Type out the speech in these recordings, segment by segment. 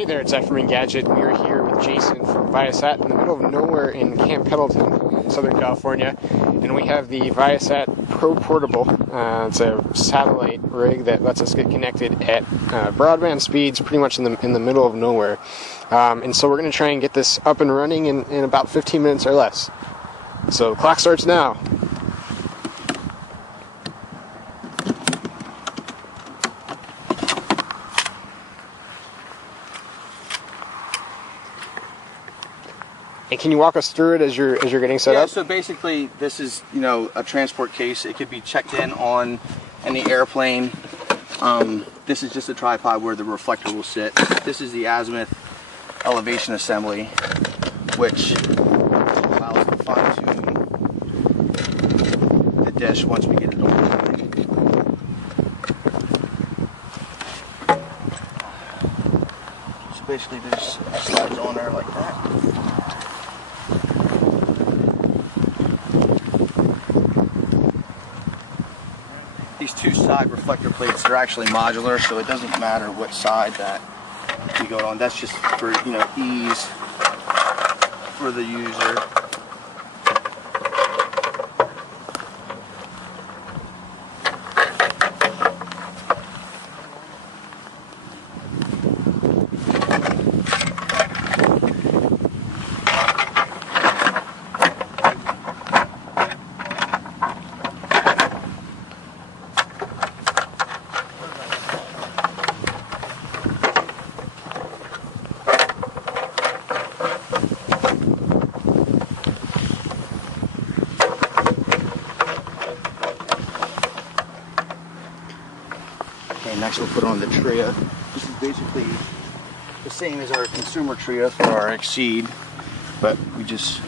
Hey there, it's From Gadget. We are here with Jason from Viasat in the middle of nowhere in Camp Pendleton, Southern California, and we have the Viasat Pro Portable. It's a satellite rig that lets us get connected at broadband speeds, pretty much in the middle of nowhere. And so we're going to try and get this up and running in about 15 minutes or less. So the clock starts now. And can you walk us through it as you're getting set up? Yeah, so basically this is, a transport case. It could be checked in on any airplane. This is just a tripod where the reflector will sit. This is the azimuth elevation assembly, which allows us to fine-tune the dish once we get it on. So basically this slides on there like that. These two side reflector plates are actually modular, so it doesn't matter what side that you go on. That's just for ease for the user. Next we'll put on the tria. This is basically the same as our consumer tria for our Exceed, but we just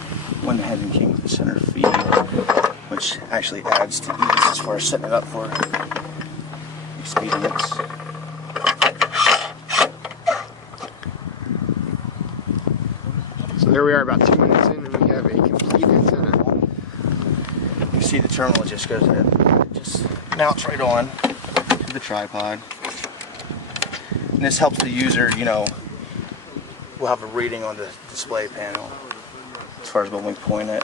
went ahead and came with the center feed, which actually adds to ease as far as setting it up for expedience. So there we are about 2 minutes in and we have a complete antenna. You see the terminal just goes in. It just mounts right on the tripod, and this helps the user, we'll have a reading on the display panel as far as when we point it.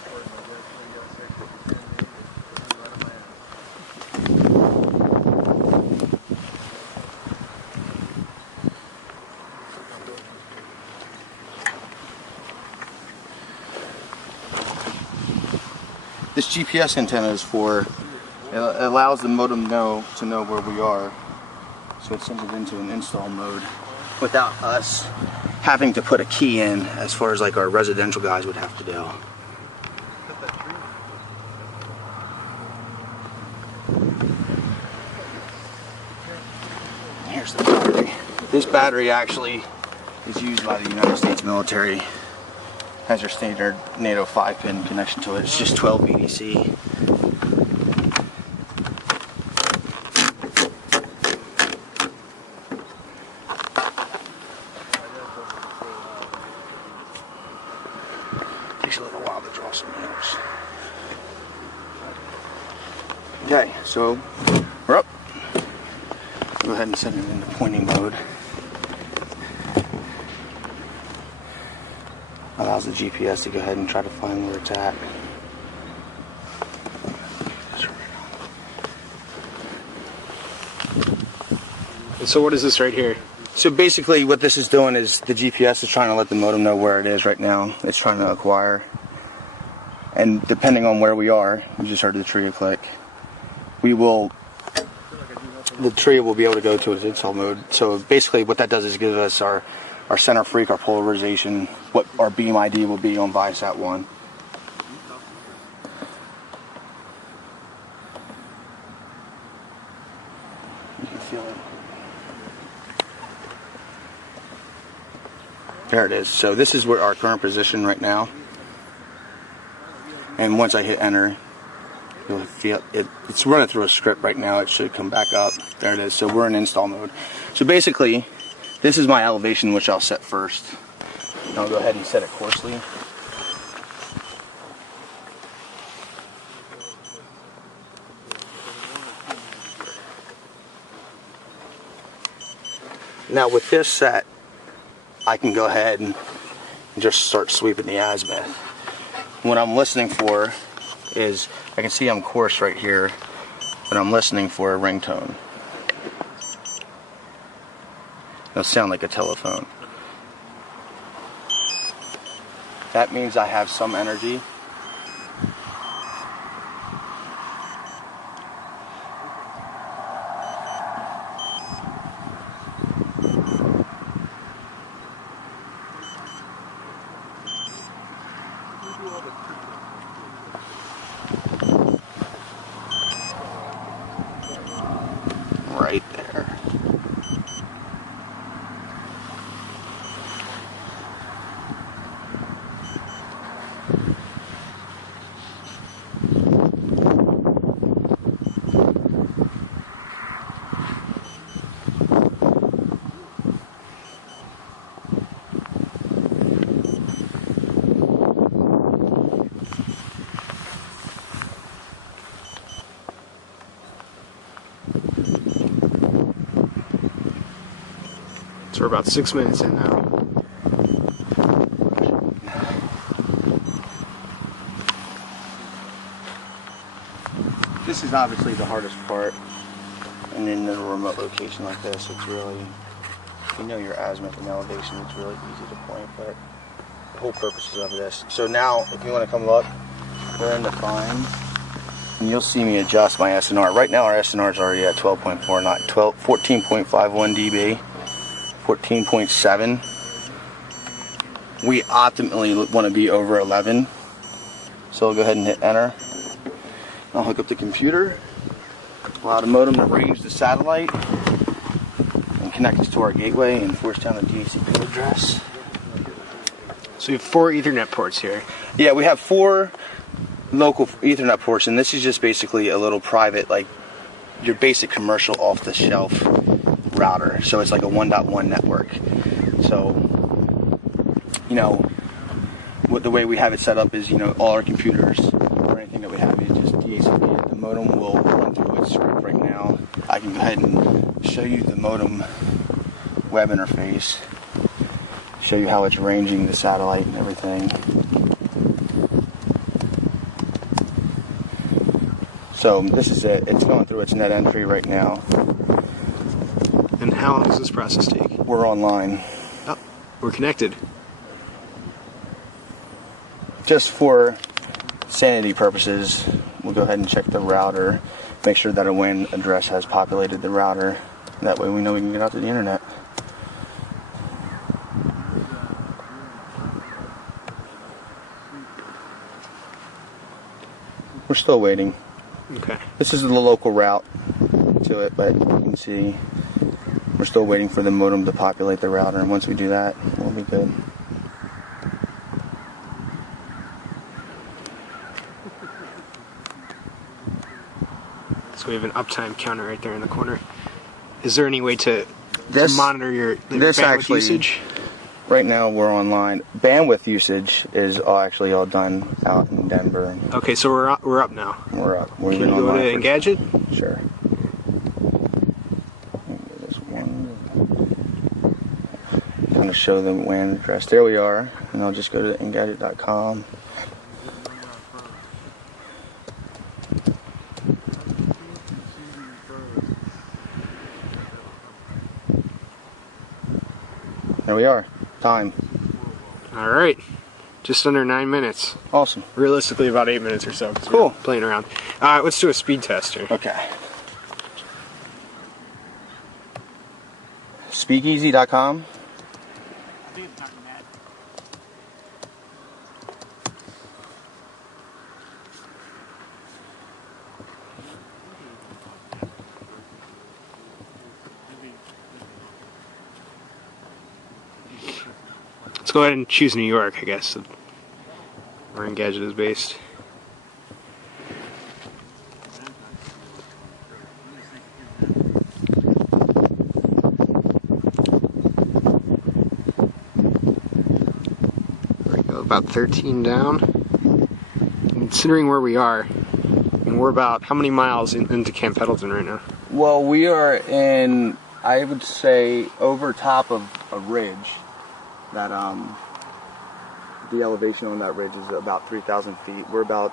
This GPS antenna is for, it allows the modem to know where we are, so it sends it into an install mode without us having to put a key in, as far as like our residential guys would have to do. Here's the battery. This battery actually is used by the United States military. Has your standard NATO 5-pin connection to it. It's just 12 VDC. Takes a little while to draw some nails. Okay, so we're up. Go ahead and set it into pointing mode. Allows the GPS to go ahead and try to find where it's at. And so what is this right here? So basically what this is doing is the GPS is trying to let the modem know where it is right now. It's trying to acquire. And depending on where we are, you just heard the tria click, the tria will be able to go to its install mode. So basically what that does is give us our center freak, our polarization, what our beam ID will be on Viasat 1. You can feel it. There it is. So this is where our current position right now. And once I hit enter, you'll feel it. It's running through a script right now. It should come back up. There it is. So we're in install mode. So basically, this is my elevation, which I'll set first. And I'll go ahead and set it coarsely. Now with this set, I can go ahead and just start sweeping the azimuth. What I'm listening for is, I can see I'm coarse right here, but I'm listening for a ringtone. It'll sound like a telephone. That means I have some energy. Right there. So we're about 6 minutes in now. This is obviously the hardest part, and in a remote location like this, it's really, you know, your azimuth and elevation, it's really easy to point, but the whole purpose of this. So now, if you want to come look, we're in the fine, and you'll see me adjust my SNR. Right now our SNR is already at 12.49, 14.51 dB. 14.7. We optimally want to be over 11. So I'll go ahead and hit enter. I'll hook up the computer, allow the modem to range the satellite, and connect us to our gateway and force down the DHC port address. So you have 4 Ethernet ports here. Yeah, we have 4 local Ethernet ports, and this is just basically a little private, like your basic commercial off-the-shelf router. So it's like a 1.1 network. So, you know, the way we have it set up is, you know, all our computers or anything that we have is just DHCP. The modem will run through its script right now. I can go ahead and show you the modem web interface, show you how it's ranging the satellite and everything. So this is it. It's going through its net entry right now. And how long does this process take? We're online. Oh, we're connected. Just for sanity purposes, we'll go ahead and check the router, make sure that a WAN address has populated the router. That way we know we can get out to the internet. We're still waiting. Okay. This is the local route to it, but you can see we're still waiting for the modem to populate the router, and once we do that, we'll be good. So we have an uptime counter right there in the corner. Is there any way to monitor your bandwidth usage? Right now we're online. Bandwidth usage is actually all done out in Denver. Okay, so we're up now. We're up. Can you go to Engadget? Sure. Kind of show the WAN address. There we are, and I'll just go to engadget.com. There we are. Time. All right. Just under 9 minutes. Awesome. Realistically, about 8 minutes or so. Cool. Playing around. All right, let's do a speed test here. Okay. Speakeasy.com. Let's go ahead and choose New York, I guess, where Engadget is based. There we go, about 13 down. Considering where we are, and we're about how many miles into Camp Pendleton right now? Well, we are in, I would say, over top of a ridge. that the elevation on that ridge is about 3,000 feet. We're about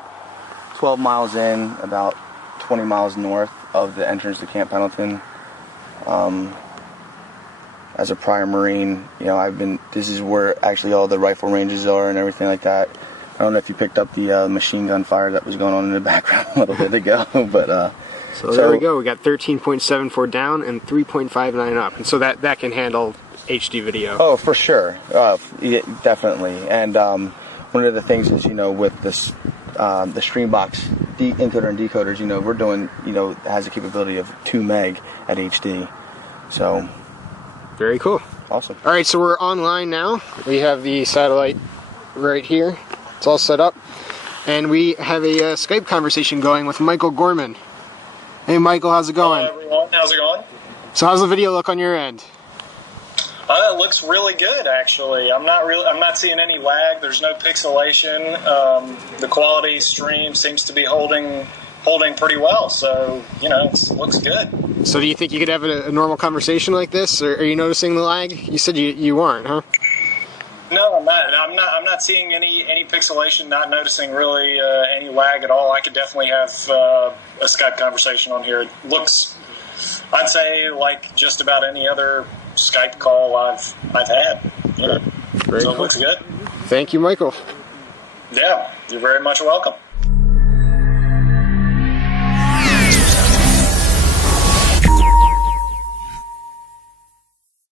12 miles in, about 20 miles north of the entrance to Camp Pendleton. As a prior Marine, you know, this is where actually all the rifle ranges are and everything like that. I don't know if you picked up the machine gun fire that was going on in the background a little bit ago, but so there we go. We got 13.74 down and 3.59 up, and so that can handle HD video. Oh, for sure, yeah, definitely. And one of the things is, you know, with this the Streambox encoder and decoders, you know, we're doing, you know, it has a capability of 2 meg at HD. So very cool. Awesome. All right, so we're online now. We have the satellite right here. It's all set up, and we have a Skype conversation going with Michael Gorman. Hey, Michael, how's it going? Hello, everyone. How's it going? So, how's the video look on your end? It looks really good, actually. I'm not seeing any lag. There's no pixelation. The quality stream seems to be holding pretty well. So, you know, it looks good. So, do you think you could have a normal conversation like this, or are you noticing the lag? You said you aren't, huh? No, I'm not. I'm not seeing any pixelation. Not noticing really any lag at all. I could definitely have a Skype conversation on here. It looks, I'd say, like just about any other Skype call I've had. You know, Very so cool. it looks good. Thank you, Michael. Yeah, you're very much welcome.